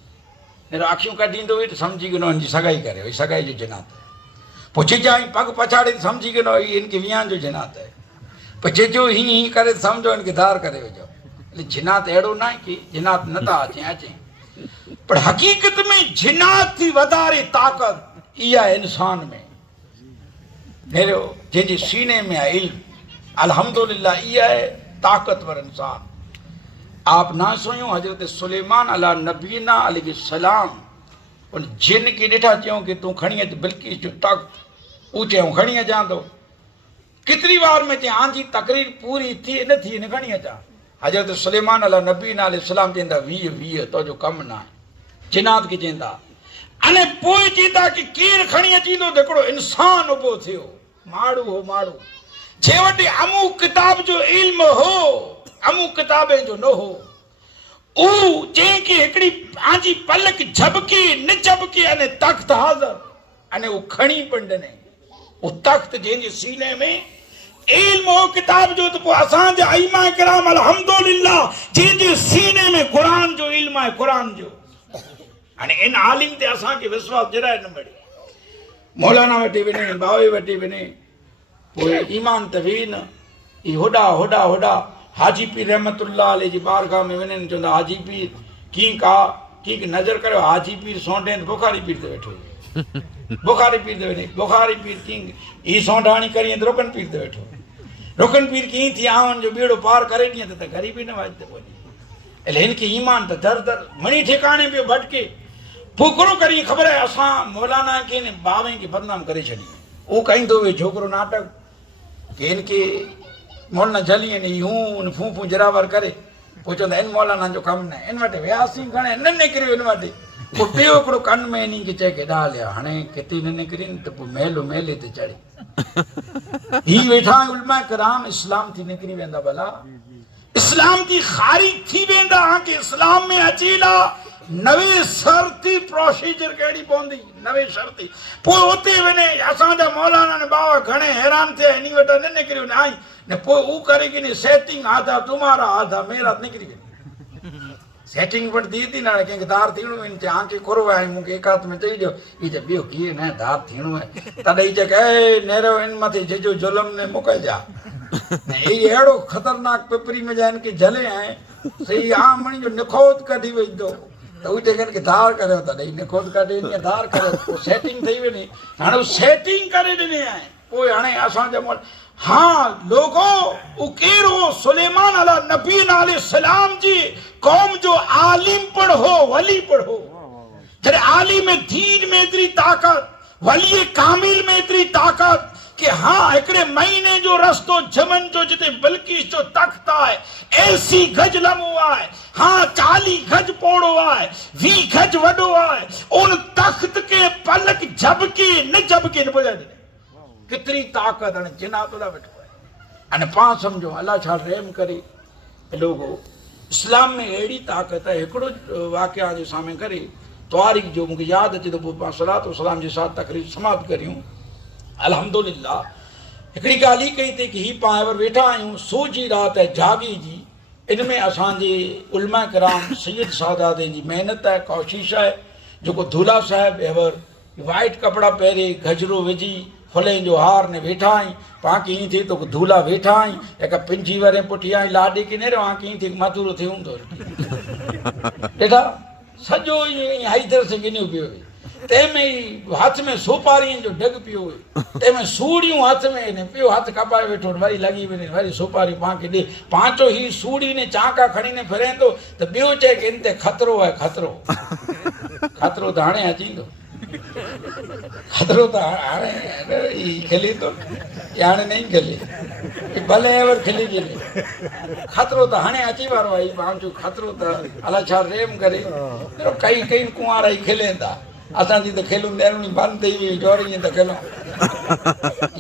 नेरो अखियूं कढींदो हुई त सम्झी गिनो हिनजी सगाई करे वई, सगाई जो जिनात। पोइ चिजाई पग पछाड़े त सम्झी गिनो हिनखे विहांउ जो जिनात आहे। पोइ चिजो हीअं हीअं करे सम्झो हिनखे धार करे वेझो। जिनात अहिड़ो न आहे कि जिनात नथा अचे, पर हक़ीक़त में जिनात थी वधारे ताक़त इहा इंसान में नेरो जंहिंजे सीने में आहे इल्म। अल्हम्दुलिल्लाह इहा आहे ताक़तवर इंसान। आप ना सोयूं हजरत सुलेमान अला नबीना अलैहिस्सलाम उन जिन खे ॾिठा चयूं कि तूं खणी अच बिल्किस जो तख़्त। हू चयूं खणी अचां थो। केतिरी वार में चई आंजी तकरीर पूरी थी न थी न खणी अचां। हजरत सुलेमान अला नबीना अलैहिस्सलाम चवंदा वीह तुंहिंजो कमु न आहे। जिनात खे चवंदा अने पोइ चवंदा कि केरु खणी अचींदो त हिकिड़ो इंसान उभो थियो, माण्हू हो माण्हू जे वटि अमू किताब जो इल्म हो अमू किताबे जो न हो। ऊ जंहिंखे हिकिड़ी आंजी पलक झपकी न झपकी अने तख़्त हाज़िर अने ऊ खणी पिण ॾिने। ऊ तख़्त जंहिंजे सीने में इल्म हो किताब जो, त पोइ असांजा अइमा किराम अल्हम्दुलिल्लाह जंहिंजे सीने में क़ुरान जो इल्म आहे क़ुरान जो। हाणे इन आलिम ते असांखे विश्वास जराए न मिले। मौलाना वटि वञे बावे वटि वञे पोइ ईमान त वेही न। ई होॾा होॾा होॾा हाजी पीर रहमतुल्लाह अलैह जी बारगाह में वञनि चवंदा हाजी पीर कीअं नज़र करियो। हाजी पीर सौंडे बुखारी पीर ते वेठो, बुखारी पीर ते वञे बुखारी पीर कीअं ही सौंडाणी करी रुकन पीर ते वेठो। रुकन पीर कीअं थी आवन जो ॿेड़ो पार करे ॾींहं त ग़रीबी न वाजते पवंदी। એટલે हिनखे ईमान त दर दर मणी ठिकाणे पियो भटके। फुकरो करी ख़बर आहे असां मौलाना खे ने बावे खे बदनाम करे छॾी। उहो कंदो हुए छोकिरो नाटक कि हिनखे मौलाना जली आहिनि यूं फूं फूं जरावर करे। पोइ चवंदा इन मौलाना जो कमु न आहे। इन वटि वियासीं घणे न निकिरियो इन वटि। पोइ ॿियो हिकिड़ो कन में इन खे चए कि ॾालिया हाणे किथे न निकिरी त पोइ महलो मेले ते चढ़े। ही वेठा उलमा किराम इस्लाम थी निकिरी वेंदा भला, इस्लाम की खारिज थी वेंदा कि इस्लाम में अचीला नवे शर्ती प्रोसीजर कहिड़ी पवंदी नवे शर्ती। पोइ उते वञे असांजा मौलाना ने बाबा घणे हैरान थिया इन वटि न निकिरियो न आई न। पोइ हू करे कि सेटिंग आधा तुम्हारा आधा मेरा निकिरी वञे। सेटिंग पण थी थी न हाणे कंहिंखे धार थियणो आहिनि आंखे कुरो आहे मूंखे एक हथ में चई ॾियो। हीअ चए ॿियो कीअं न धार थियणो आहे तॾहिं चए ए नेरो इन मथे जंहिंजो ज़ुल्म ने मोकिलजा। ही अहिड़ो ख़तरनाक पिपरी में जाइनि की जले आहे सही आमणी जो निखोद कढी वेंदो त उहे चए की धार करियो तॾहिं निखोद कढे ॾींहुं धार करियो पोइ सेटिंग ठही वञे। हाणे हू सेटिंग करे ॾिने आहे। पोइ हाणे असांजा हाँ लोगो वो केरो सुलेमान अला नबी अलैहिस्सलाम जी कौम जो आलिम पण हो वली पण हो। जॾहिं आलिम दीन में एतिरी ताक़त वली कामिल में एतिरी ताक़त कि हाँ हिकिड़े महीने जो रस्तो जमन जो जिते बिल्किस जो तख़्त आहे 80 गज लंबो आहे। हाँ 40 गज पौड़ो आहे 20 गज वॾो आहे। उन तख़्त के पलक झपके न झपके न ॿुधाए ॾिने केतिरी ताक़त हाणे जिनात लाइ वेठो आहे। अने पाण सम्झो अलाह छा रहम करे लोगो इस्लाम में अहिड़ी ताक़त आहे। हिकिड़ो वाक़िया जे साम्हूं करे तारीख़ जो मूंखे यादि अचे थो पोइ पाण सलात व सलाम जे साथ तकरीर समाप्त करियूं। अल्हम्दुलिल्लाह हिकिड़ी ॻाल्हि ई कई अथई कि हीअ पाण वर वेठा आहियूं सो जी राति आहे जागी जी। इन में असांजे उलमा किराम सैयद सादात जी महिनत आहे कोशिश आहे। जेको दूल्हा साहिब एवर वाइट कपिड़ा पहिरे गजरो विझी फुले जो हार ने वेठा आई पाकि ईअं थिए थो दूल्हा वेठा आई हिकु पिंजी वारे पुठी आई लाॾे की नेरो आंकी ईअं थिए मथुरो थियो हूंदो ॾेठा सॼो ईअं हाईदर से गिनियो पियो तंहिंमें ई हथ में सुपारीअ जो ढग पियो हुयो, तंहिंमें सूड़ियूं हथ में ने पियो हथ कपाए वेठो वरी लॻी वञे वरी सुपारी पाण खे ॾे पांचो ही सूड़ी ने चांका खणी ने फिरे थो त ॿियो चए कि इन ते ख़तरो आहे खतरो खतरो त हाणे अचींदो खतरो त हाणे ई खिले थो हाणे नहीं खिले भले एवर खिली खिले खतरो त हाणे अची वारो आहे पाण जो खतरो त अलाए छा रेम करे कई कई कुंवार ई खिलेनि था असांजी त खिलूं ॾेरणी बंदि थी हुई जोड़ी त खिलूं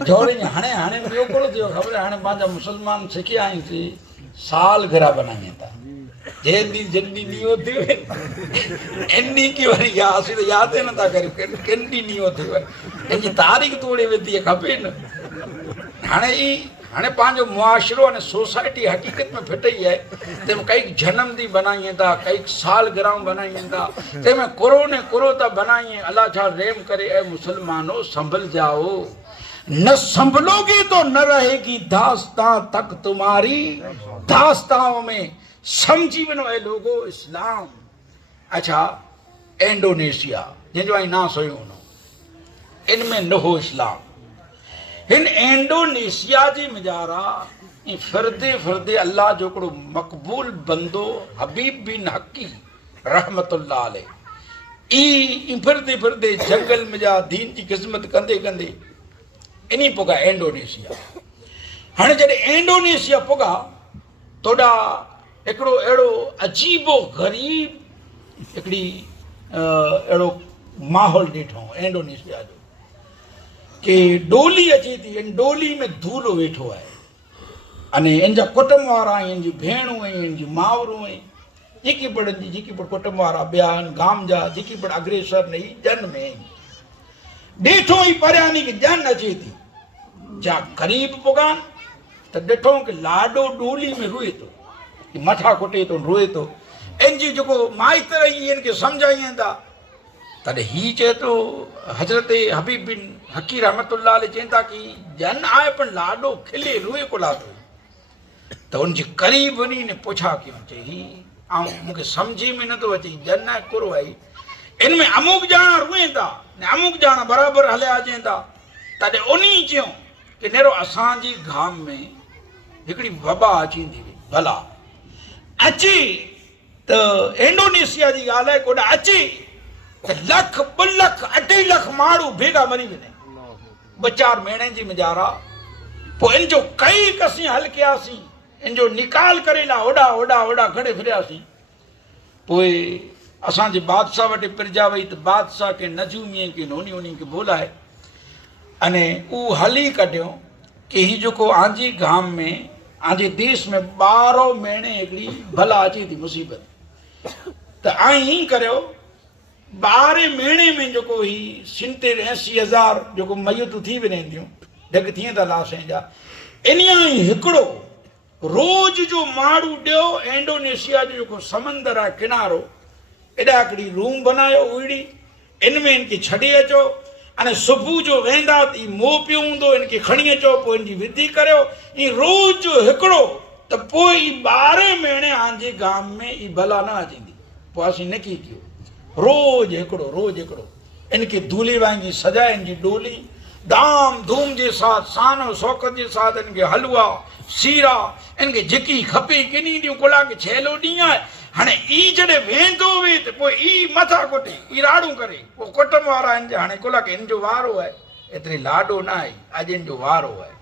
जोड़ी हाणे हाणे ॿियो कोन थियो ख़बर हाणे पंहिंजा मुस्लमान सिखिया आहियूंसीं साल गिरा बनाइनि था जंहिं ॾींहुं जिन ॾींहुं नीओ थियो इन ॾींहुं की वरी असीं त यादि ई नथा करियूं किन ॾींहुं नीओ थियो आहे हिनजी तारीख़ तोड़े विधी खपे न हाणे ई हाणे पंहिंजो मुआशिरो अने सोसाइटी हक़ीक़त में फिटई आहे तंहिंमें कई जनम ॾींहुं बनाइनि था कई साल गिराऊं बनाइनि था तंहिंमें कुरो ने कुरो था बनाइए अल्लाह छा रेम करे ऐं मुसलमानों संभल जाओ न संभलोगे तो न रहेगी दास्तां तक तुम्हारी दास्ताओं में समझी वञो ऐं लोगो इस्लाम अच्छा इंडोनेशिया जंहिंजो आई नास हुयो इनमें न हो इस्लाम हिन इंडोनेशिया जी मिजारा फिरदे फिरदे अल्लाह जो हिकिड़ो मक़बूल बंदो हबीब बिन हकी रहमतुल्लाह अलैह ई फिरदे फिरदे जंगल में जा दीन जी ख़िदमत कंदे कंदे इन्ही पुगा इंडोनेशिया हाणे जॾहिं इंडोनेशिया पुगा तोॾा हिकिड़ो अहिड़ो अजीबो ग़रीब हिकिड़ी अहिड़ो माहौल ॾिठो इंडोनेशिया जो कि डोली अचे थी इन डोली में धूलो वेठो आहे अने इन जा कुटुंब वारा आहिनि इन जी भेणूं आहिनि इन जी मावरूं आहिनि जेकी बि कुटुंब वारा ॿिया आहिनि गाम जा जेकी बि अग्रेसर न ई जन में आहिनि ॾिठो ई परियां की जन अचे थी जा ग़रीब पुगान त ॾिठो कि लाॾो डोली में रोए थो मथां कुटे थो रोए थो इन जी जेको माइतर इन्हनि खे सम्झाइनि था तॾहिं हीउ चए थो हज़रत हबीब बिन हकी रहमतुल्लाह अलैह चवनि था कि जन आहे पर लाॾो खिले रोए कोला थो त उनजे क़रीब वञी ने पुछा कयूं चई ही ऐं मूंखे सम्झी में नथो अचे जन आहे कुरो आहे इन में अमुक ॼणा रोए था ने अमुक ॼणा बराबरि हलिया अचनि था तॾहिं उन चयूं कि नेरो असांजी गाम में हिकिड़ी वबा अचींदी हुई भला अची त इंडोनेशिया जी ॻाल्हि आहे कोॾा अची त लख ॿ लख 2 लख माण्हू भेगा मरी वञे 2-4 महीननि जी मिजारा पोइ इन जो कई कसीं हल कयासीं इन जो निकाल करे ला होॾा होॾा होॾा घड़े फिरियासीं पोइ असांजे बादशाह वटि पिरजा वई त बादशाह खे नजूमीअ खे नोनी उन्ही खे बोलाए अने उहो हली कढियो कि हीउ जेको आंजी गाम में आंजे देश में 12 महीने हिकिड़ी भला अचे थी मुसीबत त आई हीअं करियो 12 महीने में जेको ही 70-80 जेको मयतूं थी वञनि थियूं ढग थियनि था लाशनि जा इन ई हिकिड़ो रोज़ जो माण्हू ॾियो इंडोनेशिया जो जेको समंदर आहे किनारो एॾा हिकिड़ी रूम बनायो उहिड़ी इन में इनखे छॾे अचो अने सुबुह जो वेंदा ई मोह पियो हूंदो इनखे खणी अचो पोइ इनजी विधी करियो ईअं रोज़ जो हिकिड़ो त पोइ ई 12 महीने आंजे गाम में ई भला न अचंदी पोइ असीं नकी कयो रोज़ हिकिड़ो इनखे धूली वांगी सजाए इनजी डोली धाम धूम जे साथ सानो शौक़त जे साथ इनखे हलवा सीरा इनखे जेकी खपे किनी ॾियूं कलाक छेलो ॾींहुं आहे हाणे ई जॾहिं वेंदो वे त पोइ ई मथां कुटे ई राड़ूं करे पोइ कुटुंब वारा आहिनि हाणे कलाक हिन जो वारो आहे एतिरी लाॾो न आहे अॼु हिन जो वारो आहे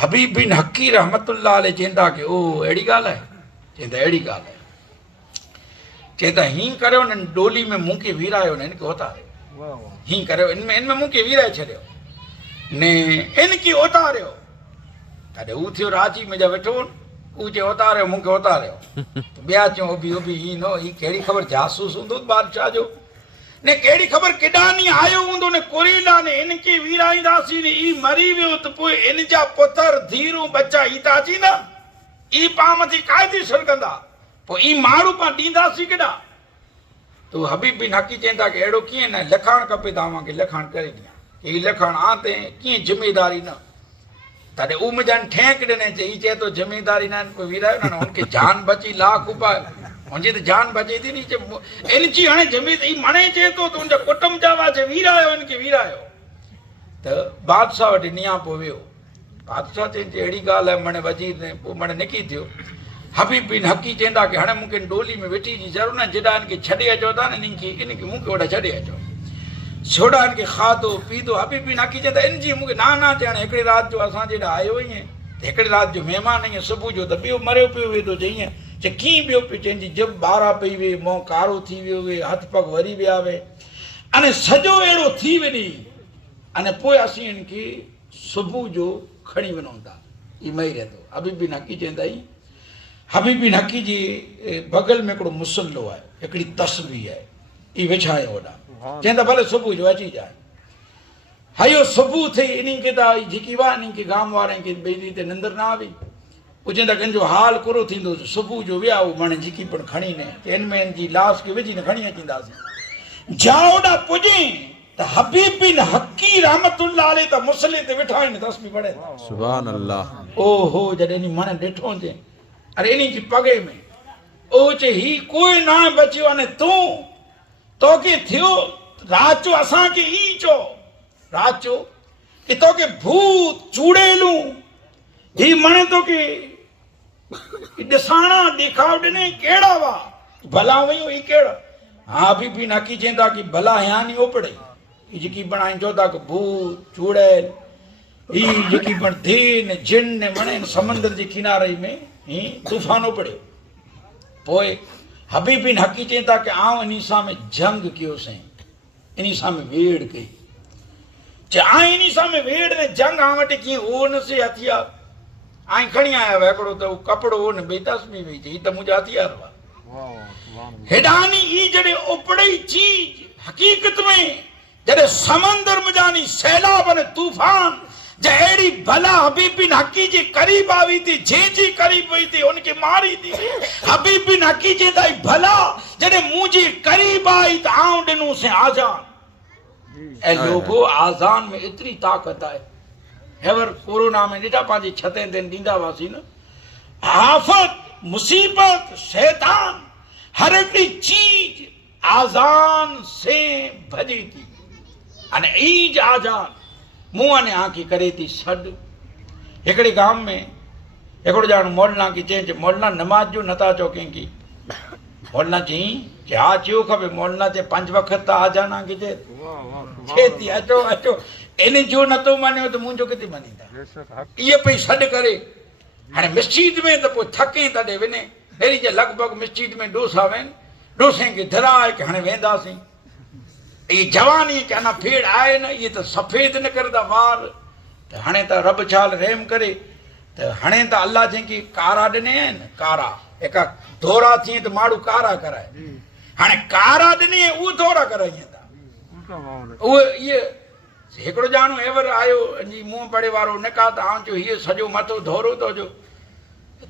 हबीब बिन हकी रहमतुल्लाह अलैह चवंदा कि ओ अहिड़ी ॻाल्हि आहे चवंदा अहिड़ी ॻाल्हि आहे चवंदा हीअं करियो न डोली में मूं खे वीरायो न हिनखे उतारियो हीअं करियो इनमें मूं खे वीराए छॾियो ने इनखे उतारियो तॾहिं हू थियो राजी मुंहिंजा वेठो हू चयो उतारियो मूंखे उतारियो ॿिया चयूं उभी हीअं न हीअ कहिड़ी ख़बर जासूस हूंदो बादशाह जो ने कहिड़ी ख़बर केॾा ॾींहं आयो हूंदो न कुरीला ने इनखे वीराईंदासीं ने ई मरी वियो त पोइ इन जा पुत्र धीरूं बच्चा ई था अची न ई पाण मथी काइदी सघंदा पोइ ई माण्हू पाण ॾींदासीं केॾा तो हबीब बिन हकी चवंदा कि अहिड़ो कीअं न लिखाइणु खपे तव्हांखे लिखाइणु करे ॾियां हीअ लिखणु आते कीअं ज़िमेदारी न तॾहिं उहो मुंहिंजा ठेक ॾिने चई चए थो ज़िमेदारी न पोइ वीरायो न हुनखे जान बची लाख उपाय मुंहिंजी त जान बचे थी नी इन जी हाणे जमी ई मणे चए थो त उनजा कुटुंब जा वाचे वीरायो इनखे वीरायो त बादशाह वटि नीहां पोइ वियो बादशाह चई अहिड़ी ॻाल्हि आहे मणे वज़ीर ने पोइ मणे निकी थियो हबीब बिन हकी चवंदा की हाणे मूंखे डोली में वेठी जी ज़रूरु न जॾहिं इनखे छॾे अचो था न इनखे मूंखे ओॾा छॾे अचो छोड़ा इनखे खाधो पीतो हबीब बिन हकी चवंदा इन जी मूंखे ना चवण हिकिड़ी राति जो असां जेॾा आयो ईअं हिकिड़ी राति जो महिमान ईअं सुबुह जो त ॿियो मरियो पियो वेठो चई ईअं चए कीअं ॿियो पियो चवंदी जब ॿारहं पई वे मुंहुं कारो थी वियो वे हथ पग वरी विया वे अने सॼो अहिड़ो थी वञे अने पोइ असीं इनखे सुबुह जो खणी वञूं था ई मई रहंदो हबीब बिन हकी चवंदा ई हबीब बिन हकी जी बगल में हिकिड़ो मुसल्लो आहे हिकिड़ी तस्वीर आहे ई विछायो होॾां चवंदा भले सुबुह जो अची जाए हयो सुबुह थिए इन्हीं खे त जेकी हुआ इन्हीं खे गाम वारनि खे ॿिए ॾींहं ते निंदर न आई पोइ चवंदा कंहिंजो हाल कुरो थींदो सुबुह जो विया उहो माणे जेकी पिणु खणी न त हिन में हिन जी लाश खे विझी न खणी अचींदासीं जा ओॾा पुॼे त हबीब बिन हकी रहमतुल्लाह अलैह त मुसले ते वेठा आहिनि तस्बीह पढ़े सुभान अल्लाह ओहो जॾहिं इन मण ॾिठो चए अरे इन्हीं जी पगे में ओ चए ही कोई ना बचियो अने तूं तोखे थियो रात जो असांखे ई चो रात जो कि तोखे भूत चूड़ेलूं ही मणे तोखे ॾिसाणा ॾेखाव ॾिने कहिड़ा हुआ भला वयूं ही कहिड़ा हा बि नकी चवंदा कि भला यानी ओपड़े ही जेकी बणाई चवंदा कि भूत चूड़ेल ही जेकी पण धीन जिन मणे समुंद्र जे किनारे में ही तूफान ओपड़े पोइ हबीब बिन हकी चवंदा कि आउं इन सां में जंग कयोसीं इन सां में वेड़ कई चे आई इन सां में वेड़ ने जंग आ वटि कीअं उहो न से हथियार आई खणी आया हुआ हिकिड़ो त उहो कपिड़ो हो न ॿई तस्बीह हुई ही त मुंहिंजा हथियार हुआ हेॾानी ई जॾहिं उपड़ई चीज हक़ीक़त में जॾहिं समंदर में जानी सैलाब ने तूफान जे अहिड़ी भला हबीब बिन हकी जे करीब आई थी जंहिंजी करीब वई थी उनखे मारी थी हबीब बिन हकी चवंदा भला जॾहिं मुंहिंजे करीब आई त आउं ॾिनोसीं आज़ान ऐं लोगो आज़ान में एतिरी ताक़त आहे हेवर कोरोना में ॾिठा पंहिंजी छतें ते ॾींदा हुआसीं न आफ़त मुसीबत शैतान हर हिकिड़ी चीज आज़ान से भॼे थी अने ईज आज़ान मुंहुं अने आंखी करे थी सॾु हिकिड़े गांव में हिकिड़ो ॼाणो मौलाना खे चई मौलाना नमाज जो नथा चओ कंहिंखे मौलाना चई हा चयो खपे मौलाना चए 5 वक़्त त आज़ान खे चए थी अचो अचो इन जो नथो मञियो त मुंहिंजो किथे मञींदा इहे पई सॾु करे हाणे मस्जिद में त पोइ थके तॾहिं वञे अहिड़ी जे लॻभॻि मस्जिद में डोसा वेनि डोसे खे धराए के हाणे वेंदासीं ये जवानी के अना फेड़ आए न ये तो सफेद न करदा वार त हाणे त रब छाल रहम करे त हाणे त अल्लाह जंहिंखे कारा ॾिने आहिनि कारा एका धोरा थिए त माण्हू कारा कराए हाणे कारा ॾिने उहो धोरा कराइनि था उहो इहे हिकिड़ो ॼाणो एवर आयो जी मुंहुं पड़े वारो निका त आउं चयो हीअ सॼो मथो धोरो थो जो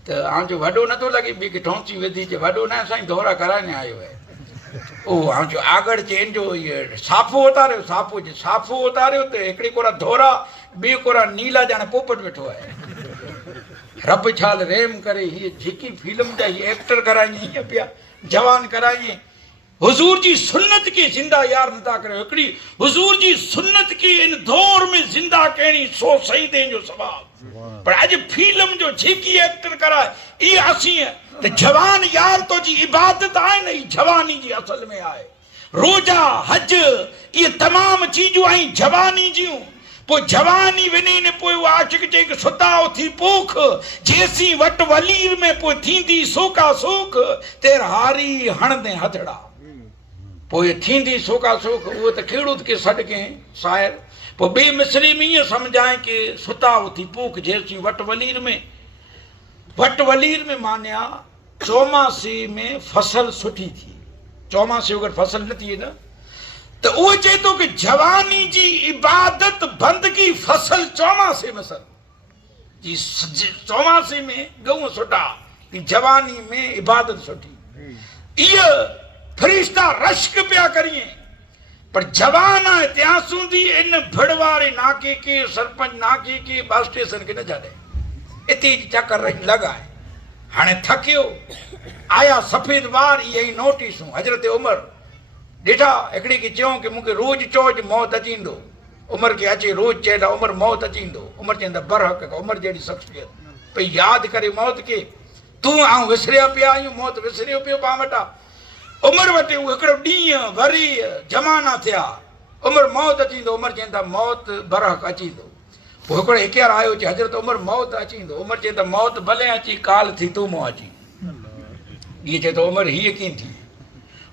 त आउं चयो वॾो नथो लॻे ॿी खे ठोंसी विधी चए वॾो न साईं धोरा कराइण आयो आहे ओ आउं चयो आगड़ चेन जो इहे साफ़ो उतारियो साफ़ो जे साफ़ो उतारियो त हिकिड़ी कोरा धोरा ॿी कोरा नीला ॼाणे पोपट वेठो आहे रब छाल रहम करे हीअ जेकी फिल्म जा हीअ एक्टर कराई हीअं पिया जवान कराई हुजूर जी सुन्नत के जिंदा यार नथा करियो हिकिड़ी हुजूर जी सुन्नत के इन दौर में जिंदा कहिड़ी सो सही तंहिंजो सवाब पर अॼु फिल्म जो जेकी एक्टर कराए इहे असीं त जवान यार तो जी इबादत आहे न ई जवानी जी असल में आहे रोजा हज ये तमाम चीजूं आई जवानी जूं पोइ जवानी वञे न पोइ उहा आशिक चई सुताओ थी पोख जेसी वट वलीर में पोइ थींदी सोका सोख तेर हारी हणंदे हथड़ा पोइ थींदी सोका सोख उहो त खेड़ूत के सॾ कयईं शायर पोइ ॿिए मिसरी में ईअं सम्झाए कि सुताओ थी पोख जेसी वट वलीर में मानिया चौमासे में फसल सुठी थी चौमासे अगरि फसल न थिए न त उहो चए थो कि जवानी जी इबादत बंदगी फसल चौमासे में सर जी चौमासे में गऊं सुठा कि जवानी में इबादत सुठी इहा फरिश्ता रश्क पिया करिए पर जवान आहे ત્યાં સુધી इन भड़वारे नाके के सरपंच नाके के बस स्टेशन के न जाने इतनी चक्कर रही लगाए हाणे थकियो आया सफ़ेद वार इहे ई नोटिसूं हज़रत उमर ॾिठा हिकिड़ी खे चयूं की मूंखे रोज़ चओ मौत अची ईंदो उमर खे अचे रोज़ चए उमर मौत अची ईंदो उमर चवंदा बरहक़ उमर जहिड़ी शख़्सियत भई यादि करे मौत खे तूं ऐं विसरिया पिया आहियूं मौत विसरियो पियो पाण वटां उमर वटि उहो हिकिड़ो ॾींहुं वरी ज़माना थिया उमर मौत अची ईंदो उमर चवंदा मौत बरहक़ अची ईंदो पोइ हिकिड़ो हिकियार आयो चए हज़रत उमर मौत अची ईंदो उमर चवंदा मौत भले अची काल थी तूं मूं अची इहे चए थो उमर हीअ कीअं थी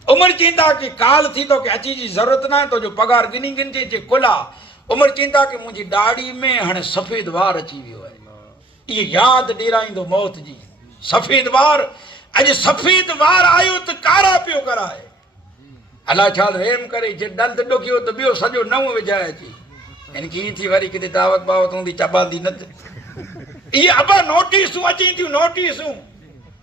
उमर चवंदा की काल थी तोखे अची जी ज़रूरत न आहे तुंहिंजो पगार गिनी गिनजे चे कुला उमर चवंदा की मुंहिंजी ॾाढ़ी में हाणे सफ़ेद वार अची वियो आहे इहे यादि ॾेराईंदो मौत जी सफ़ेद वार अॼु सफ़ेद वार आयो त कारा पियो कराए अलाह छा रहम करे जे ॾंद ॾुकियो त ॿियो सॼो नओं विझाए अची यानी की ईअं थी वरी किथे दावत बावत हूंदी चॿांदी न इहे अबा नोटिसूं अची थियूं नोटिसूं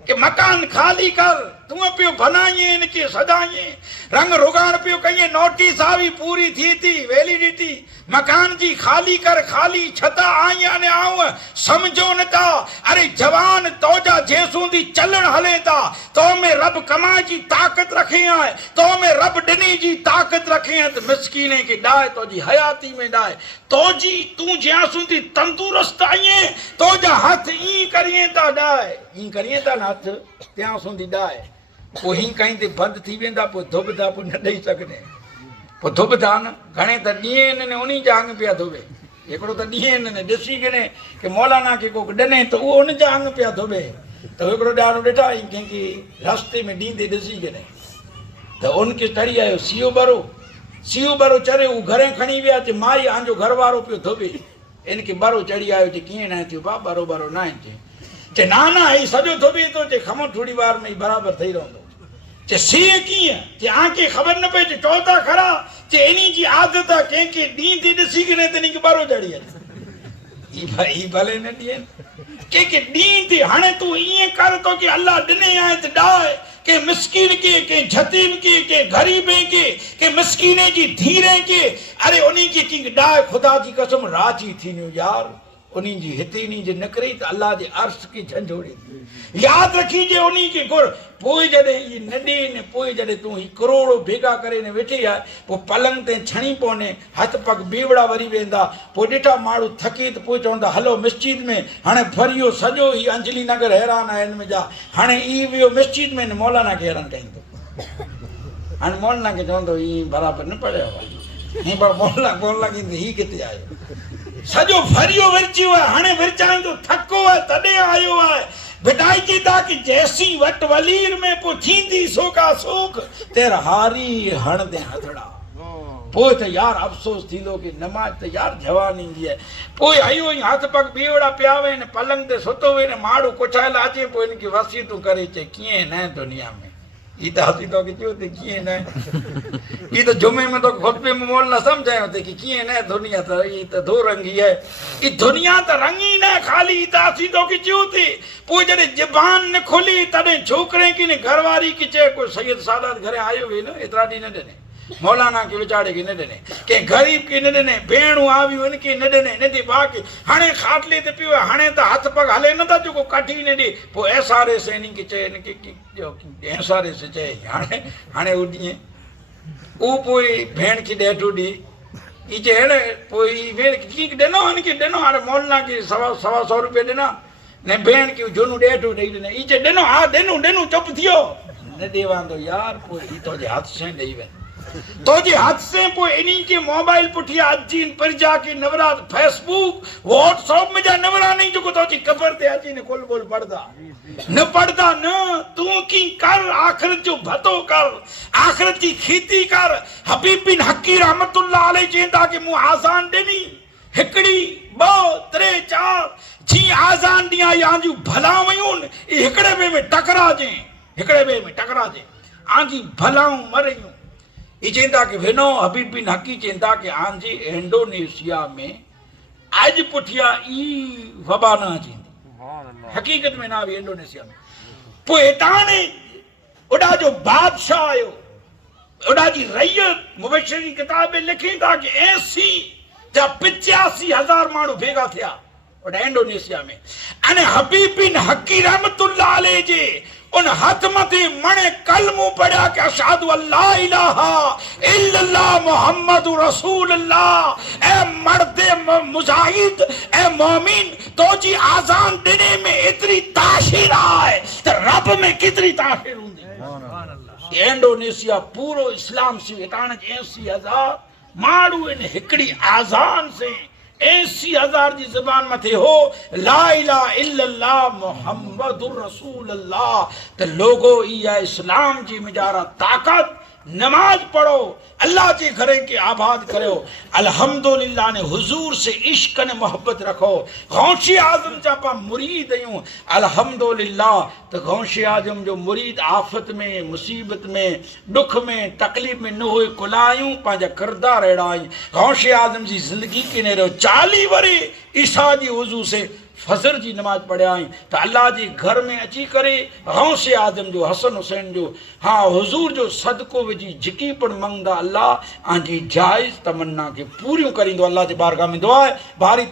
कि मकान खाली कर तूं पियो बनाईं इनके सजाईं रंग रुगान पियो कईं नोटिस आई पूरी थी थी वैलिडिटी मकान जी खाली कर खाली छता आई अने आऊं समझो न था अरे जवान तोजा जेसूं दी चलण हले था तो में रब कमाए जी ताकत रखे है तो में रब ॾिनी जी ताकत रखे है तो मिसकीने के डाए तो जी हयाती में डाए तो जी तू ज्यासूं दी तंदुरुस्त आईं तो जा हाथ ई करिए ता डाए ई करिए ता हाथ त्यासूं दी डाए पोइ हीअं कहीं ते बंदि थी वेंदा पोइ धुबदा पोइ न ॾेई सघंदे पोइ धुबदा न घणे त ॾींहं हिननि उन जा अंग पिया धुबे हिकिड़ो त ॾींहं हिननि ॾिसी गिणे की मौलाना खे को ॾिने त उहो उन जा अंग पिया धुबे त हिकिड़ो ॾाढो ॾिठा कंहिंखे रस्ते में ॾींदे ॾिसी गिणे त उनखे चढ़ी आयो सीओ बरो चढ़े हू घरे खणी विया चए माई आंजो घर वारो पियो धुबे इनखे बरो चढ़ी आयो चए कीअं न थियो भाउ बरो न आहे चए ना ही सॼो धुबे थो चए खमो थोरी वार में बराबरि ठही रहंदो चे सीए कीअं चे आंखे ख़बर न पए चे चओ था खरा चे इन्ही जी आदत आहे कंहिंखे ॾींहं ते ॾिसी करे त इन्ही खे ॿारो चढ़ी अचे ही भले न ॾियनि कंहिंखे ॾींहं ते हाणे तूं ईअं कर तो की अल्लाह ॾिने आहे त ॾाए के मिसकीन के जतीम के गरीब के मिसकीने जी धीरे के अरे उन्ही के की ॾाए ख़ुदा जी कसम राजी थींदियूं यार उन्ही जी हिते नी जे निकिरी त अल्लाह जे अर्श की झंझोड़ी यादि रखी जे उन्ही के गुर पोइ जॾहिं इहे न ॾे पोइ जॾहिं तूं ही करोड़ो भेगा करे ने वेठी आहे पोइ पलंग ते छणी पवने हथ पग बेवड़ा वरी वेंदा पोइ ॾिठा माण्हू थके त पोइ चवंदा हलो मस्जिद में हाणे फरियो सॼो ही अंजलि नगर हैरान आहे हिन में जा हाणे ई वियो मस्जिद में मौलाना खे हैरान कईंदो हाणे मौलाना खे चवंदो हीअ बराबरि न पढ़ियो आहे हीअं पर मौलाना खे हीअ किथे आयो सॼो फरियो विरचियो आहे हाणे विरचाईंदो थको आहे तॾहिं आयो आहे बिटाई की था कि जैसी वट वलीर में पोइ थींदी सोका सोख तेर हारी हण दे हथड़ा पोइ त यार अफ़सोस थींदो कि नमाज त यार जवान ईंदी आहे पोइ आयो ई हथ पग बेवड़ा पिया आहिनि पलंग ते सुतो वेठे माण्हू कुछायल अचे पोइ हिनखे वसीयतूं करे चए कीअं न दुनिया में ही त हसी तोखे चयो ते कीअं न ही त जुमे में तो खुतबे में मोल न सम्झायो ते कि कीअं न दुनिया त ही त दो रंगी है ही दुनिया त रंगी न खाली ही त हसी तोखे चयो ते पोइ जॾहिं ज़बान न खोली तॾहिं छोकिरे की न घरवारी की चए कोई सैयद सादात घरे आयो हुई न एतिरा ॾींहं न ॾिने मौलाना के वीचारे के न ॾिने कंहिं ग़रीब के न ॾिने भेणूं आवियूं इनके न ॾिने इनजे भाउ खे हाणे खाटले ते पियो आहे हाणे त हथ पग हले नथा जेको काठी न ॾे पोइ SRS इनखे चए इनखे SRS चए हाणे उहो ॾींहुं उहो पोइ भेण खे ॾेढो ॾे ही चए अहिड़े पोइ भेण कीअं ॾिनो हिनखे ॾिनो हाणे मौलाना खे सवा सौ रुपया ॾिना न भेण खे झूनो ॾेढो ॾेई ॾिना ही चए ॾिनो हा ॾिनो चुप थियो न ॾे वांदो यार पोइ ही तुंहिंजे हथ सां ॾेई वञे तो जी हद से पोइ इन्हीं के मोबाइल पुठिया अजीन परिजा की नवरात फेसबुक व्हाट्सएप में जा नवरा नहीं जो तो जी कबर ते अची ने कुल बोल पढ़दा न तू की कर आखिरत जो भतो कर आखिरत की खेती कर हबीब बिन हकी रहमतुल्लाह अलैहि चेंदा के मु आजान देनी हिकड़ी 2 3 4 जी आजान दिया या जो भला वयूं हिकड़े में टकरा जे आजी भलाऊं मरियूं ये चेंदा कि विनो हबीब बिन हकी चेंदा कि आंजी इंडोनेशिया में आज पुठिया ई वबा न अची हकीकत में ना भी इंडोनेशिया में पोइ हितां ने उड़ा जो बादशाह आयो उड़ा जी रैयत मुबशरी किताब में लिखी था कि 80 जा 85,000 माण्हू भेगा थिया और इंडोनेशिया में अने हबीब बिन हकी रहमतुल्लाह अलैह जे उन हथ मथे मणे कलमो पढ़ा कि अशहदु अल्ला इलाहा इल्लल्लाह मुहम्मदुर रसूलुल्लाह। ए मर्दे मुजाहिद, ए मोमिन, तो जी आजान देने में इतनी तासीर है तो रब में कितनी तासीर हुंदी। इंडोनेशिया पूरो इस्लाम से 80,000 माण्हू इन हिकड़ी आजान से 80,000 जी ज़बान मथे हो ला इलाहा इल्लल्लाह मुहम्मदुर रसूलुल्लाह। तो लोगो इया इस्लाम जी मिजारा ताकत। नमाज पढ़ो, अल्लाह जे घरे के आबाद करो। अल्हम्दुलिल्लाह ने हुजूर से इश्क ने मोहब्बत रखो। गौसे आजम जा पा मुरीद आहियूं अल्हम्दुलिल्लाह। तो गौसे आजम जो मुरीद आफत में, मुसीबत में, दुख में, तकलीफ में न हुए कुलायूं पंहिंजा किरदार अहिड़ा आहिनि। गौसे आजम जी ज़िंदगी किने रहो 40 वरे ईसा जी हुजूर से फजर जी नमाज पढ़िया आई तो अल्लाह जे घर में अची करे गौसे आजम जो हसन हुसैन जो हाँ हुजूर जो सदको विझी झिकी पण मंगदा अल्लाह आंजी जायज़ तमन्ना के पूरियूं करींदो। अल्लाह जे बारगाह में दुआ आहे भारी